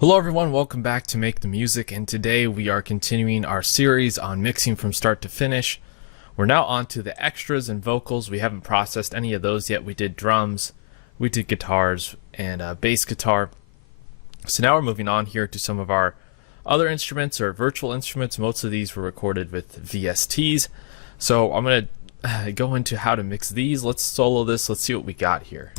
Hello everyone, welcome back to Make the Music, and today we are continuing our series on mixing from start to finish. We're now on to the extras and vocals. We haven't processed any of those yet. We did drums, we did guitars, and bass guitar. So now we're moving on here to some of our other instruments or virtual instruments. Most of these were recorded with VSTs. So I'm going to go into how to mix these. Let's solo this. Let's see what we got here.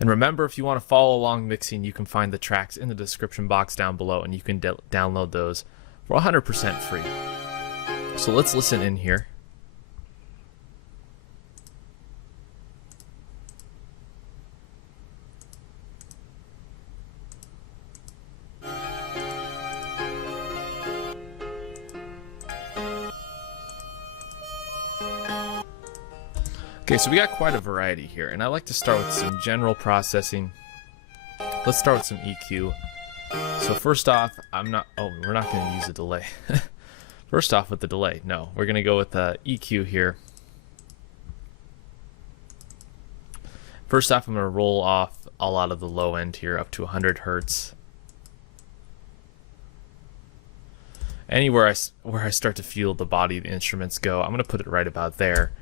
And remember, if you want to follow along mixing, you can find the tracks in the description box down below, and you can download those for 100% free. So let's listen in here. Okay, so we got quite a variety here, and I like to start with some general processing. Let's start with some EQ. So first off, we're not going to use a delay. First off with the delay, no, we're going to go with the EQ here. First off, I'm going to roll off a lot of the low end here up to 100 Hertz. Anywhere where I start to feel the body of the instruments go, I'm going to put it right about there.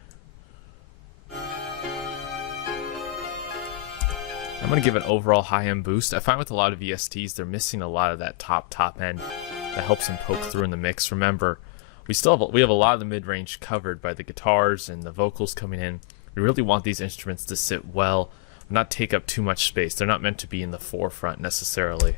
I'm going to give an overall high-end boost. I find with a lot of VSTs, they're missing a lot of that top end that helps them poke through in the mix. Remember, we have a lot of the mid-range covered by the guitars and the vocals coming in. We really want these instruments to sit well, not take up too much space. They're not meant to be in the forefront necessarily.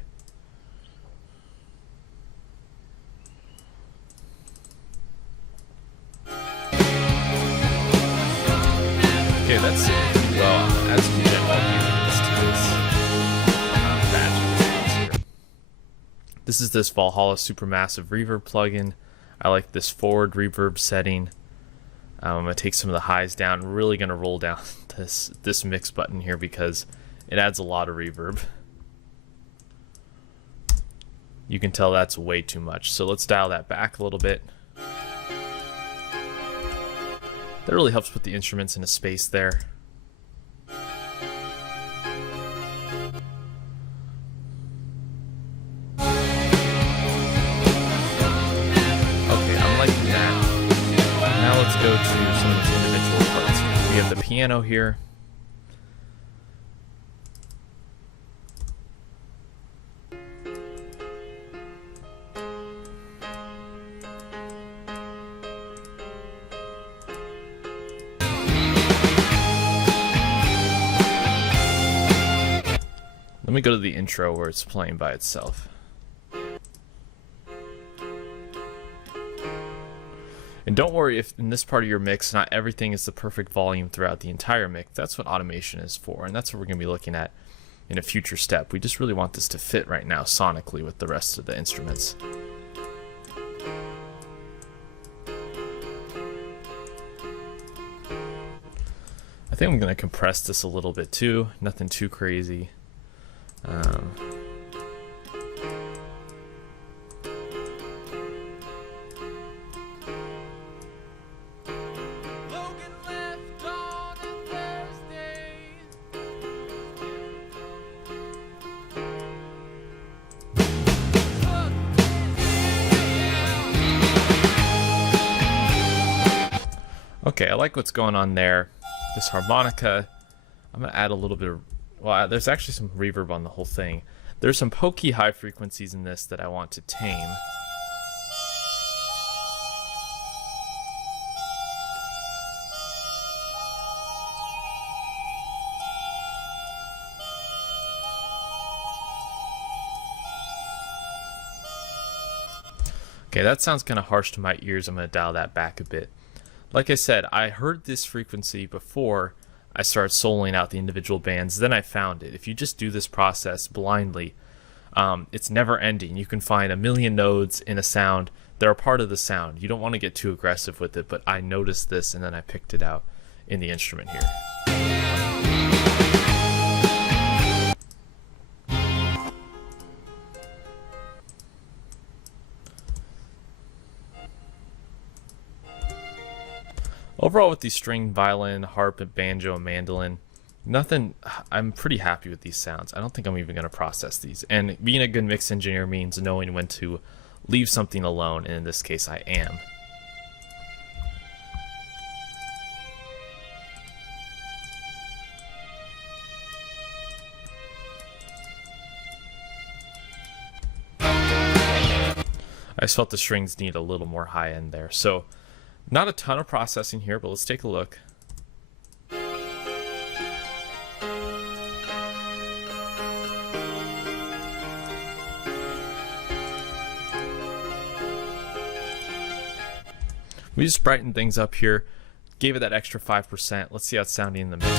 Okay, that's it. Well, as we get this is this Valhalla Supermassive Reverb plugin. I like this forward reverb setting. I'm going to take some of the highs down. I'm really going to roll down this mix button here because it adds a lot of reverb. You can tell that's way too much. So let's dial that back a little bit. That really helps put the instruments in a space there. Let's go to some of these individual parts. We have the piano here. Let me go to the intro where it's playing by itself. And don't worry if in this part of your mix, not everything is the perfect volume throughout the entire mix. That's what automation is for, and that's what we're going to be looking at in a future step. We just really want this to fit right now sonically with the rest of the instruments. I think I'm going to compress this a little bit too. Nothing too crazy. Okay, I like what's going on there. This harmonica, I'm going to add a little bit of, well, there's actually some reverb on the whole thing. There's some pokey high frequencies in this that I want to tame. Okay, that sounds kind of harsh to my ears. I'm going to dial that back a bit. Like I said, I heard this frequency before I started soloing out the individual bands, then I found it. If you just do this process blindly, it's never ending. You can find a million nodes in a sound. They're a part of the sound. You don't want to get too aggressive with it, but I noticed this and then I picked it out in the instrument here. Overall, with the string, violin, harp, and banjo, and mandolin, Nothing, I'm pretty happy with these sounds. I don't think I'm even going to process these. And being a good mix engineer means knowing when to leave something alone, and in this case I am. I just felt the strings need a little more high end there. So not a ton of processing here, but let's take a look. We just brightened things up here, gave it that extra 5%. Let's see how it's sounding in the mix.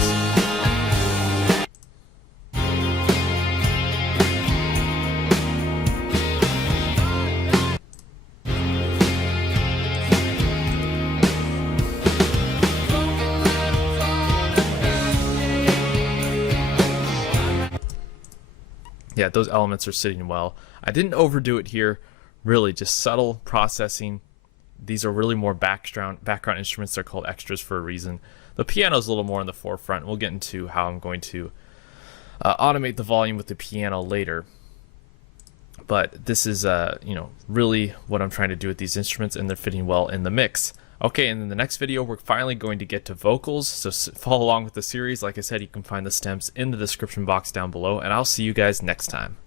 Yeah, those elements are sitting well. I didn't overdo it here, really just subtle processing. These are really more background instruments. They're called extras for a reason. The piano's a little more in the forefront. We'll get into how I'm going to automate the volume with the piano later. But this is really what I'm trying to do with these instruments, and they're fitting well in the mix. Okay, and in the next video, we're finally going to get to vocals, so follow along with the series. Like I said, you can find the stems in the description box down below, and I'll see you guys next time.